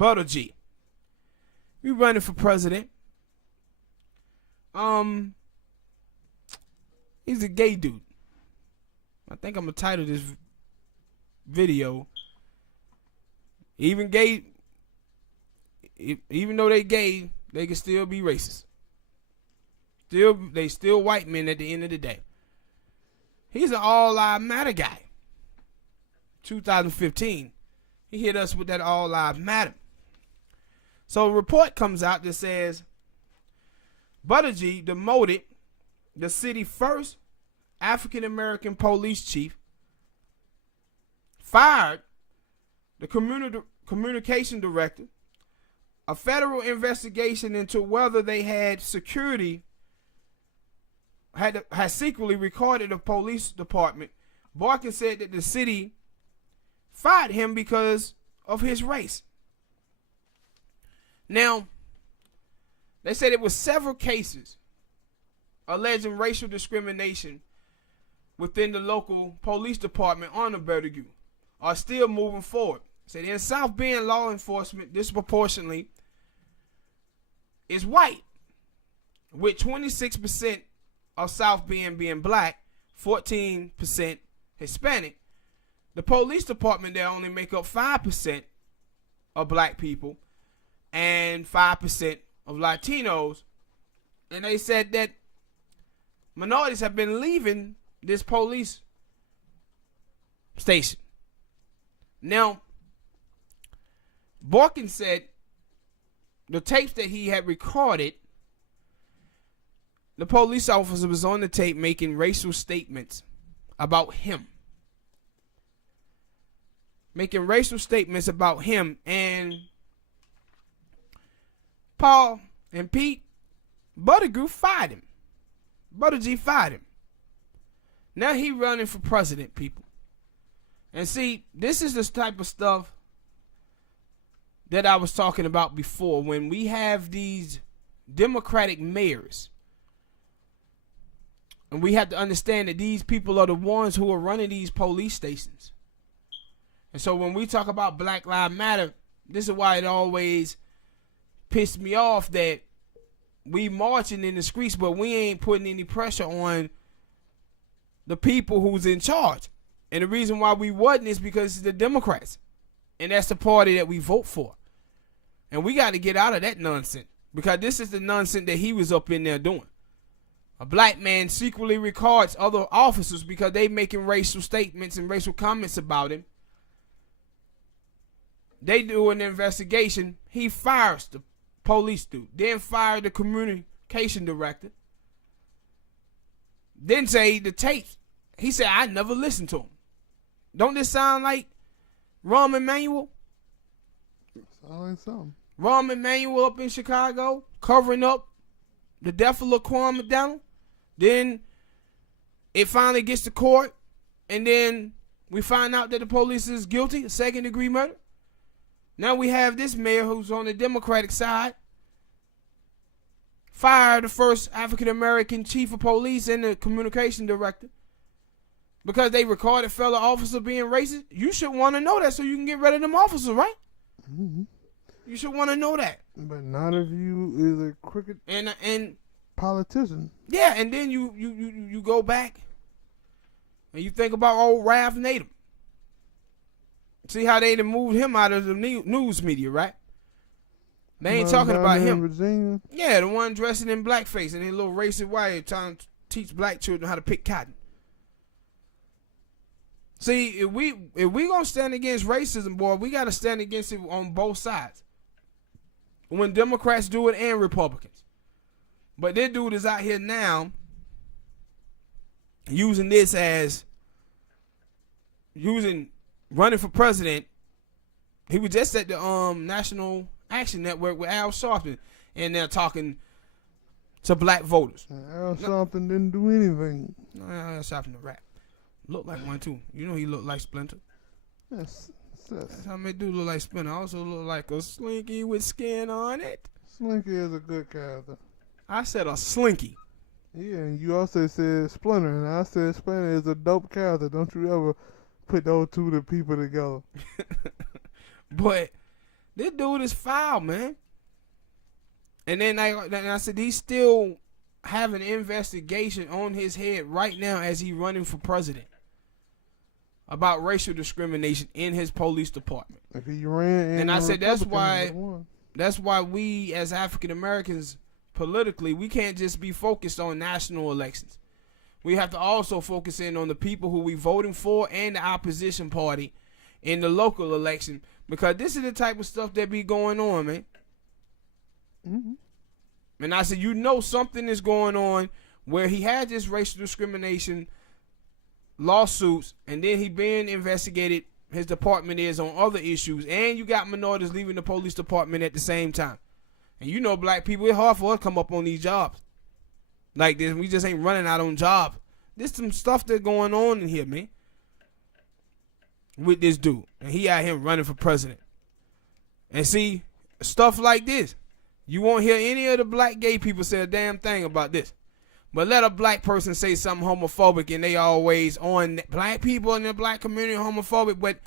Buttigieg. He running for president. He's a gay dude. I think I'm gonna title this video. Even gay, even though they gay, they can still be racist. They still white men at the end of the day. He's an all lives matter guy. 2015, he hit us with that all lives matter. So a report comes out that says Buttigieg demoted the city's first African American police chief, fired the communication director. A federal investigation into whether they had security had secretly recorded the police department. Barkin said that the city fired him because of his race. Now, they said it was several cases alleging racial discrimination within the local police department on the Buttigieg are still moving forward. Said in South Bend, law enforcement disproportionately is white, with 26% of South Bend being black, 14% Hispanic. The police department there only make up 5% of black people and 5% of Latinos. And they said that minorities have been leaving this police station. Now, Barkin said the tapes that he had recorded, the police officer was on the tape making racial statements about him. Making racial statements about him, and Paul and Pete, Buttigieg fired him. Buttigieg fired him. Now he running for president, people. And see, this is the type of stuff that I was talking about before. When we have these Democratic mayors, and we have to understand that these people are the ones who are running these police stations. And so when we talk about Black Lives Matter, this is why it always pissed me off that we marching in the streets, but we ain't putting any pressure on the people who's in charge. And the reason why we wasn't is because it's the Democrats. And that's the party that we vote for. And we got to get out of that nonsense, because this is the nonsense that he was up in there doing. A black man secretly records other officers because they making racial statements and racial comments about him. They do an investigation. He fires the police dude. Then fire the communication director. Then say the tapes. He said, I never listened to him. Don't this sound like Rahm Emanuel? Sound like something. Rahm Emanuel up in Chicago covering up the death of Laquan McDonald. Then it finally gets to court, and then we find out that the police is guilty of second-degree murder. Now we have this mayor who's on the Democratic side fire the first African-American chief of police and the communication director because they recorded fellow officer being racist. You should want to know that so you can get rid of them officers, right? Mm-hmm. You should want to know that. But not if you is a crooked and politician. Yeah, and then you go back and you think about old Ralph Nader. See how they done moved him out of the news media, right? They ain't talking about him. Virginia. Yeah, the one dressing in blackface and a little racist white trying to teach black children how to pick cotton. See, if we gonna stand against racism, boy, we gotta stand against it on both sides. When Democrats do it and Republicans. But this dude is out here now using this as running for president. He was just at the National Action Network with Al Sharpton, and they're talking to black voters. Al Sharpton didn't do anything. No, Al Sharpton a rap. Look like one too. You know he looked like Splinter. Yes. That's how they do look like Splinter. Also look like a Slinky with skin on it. Slinky is a good character. I said a Slinky. Yeah, and you also said Splinter, and I said Splinter is a dope character. Don't you ever put those two people together. But This dude is foul, man. And then I said he's still having an investigation on his head right now as he's running for president about racial discrimination in his police department. If he ran, and I said that's Republican, why we as African Americans politically, we can't just be focused on national elections. We have to also focus in on the people who we voting for and the opposition party in the local election, because this is the type of stuff that be going on, man. Mm-hmm. And I said, you know, something is going on where he had this racial discrimination lawsuits, and then he being investigated. His department is on other issues, and you got minorities leaving the police department at the same time. And you know, black people, it's hard for us to come up on these jobs like this. We just ain't running out on jobs. There's some stuff that's going on in here, man, with this dude, and he out here running for president. And see, stuff like this, you won't hear any of the black gay people say a damn thing about this. But let a black person say something homophobic, and they always on black people in the black community homophobic. But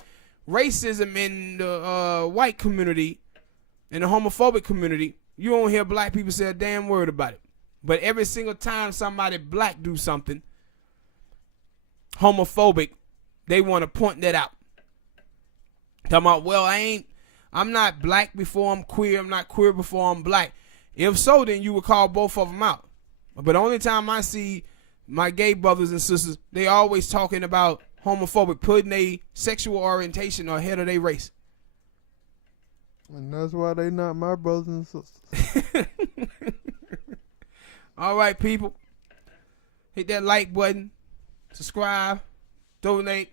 racism in the white community, in the homophobic community, you won't hear black people say a damn word about it. But every single time somebody black do something homophobic, they want to point that out. Talking about, well, I'm not black before I'm queer. I'm not queer before I'm black. If so, then you would call both of them out. But the only time I see my gay brothers and sisters, they always talking about homophobic, putting their sexual orientation ahead of their race. And that's why they not my brothers and sisters. All right, people. Hit that like button. Subscribe. Donate.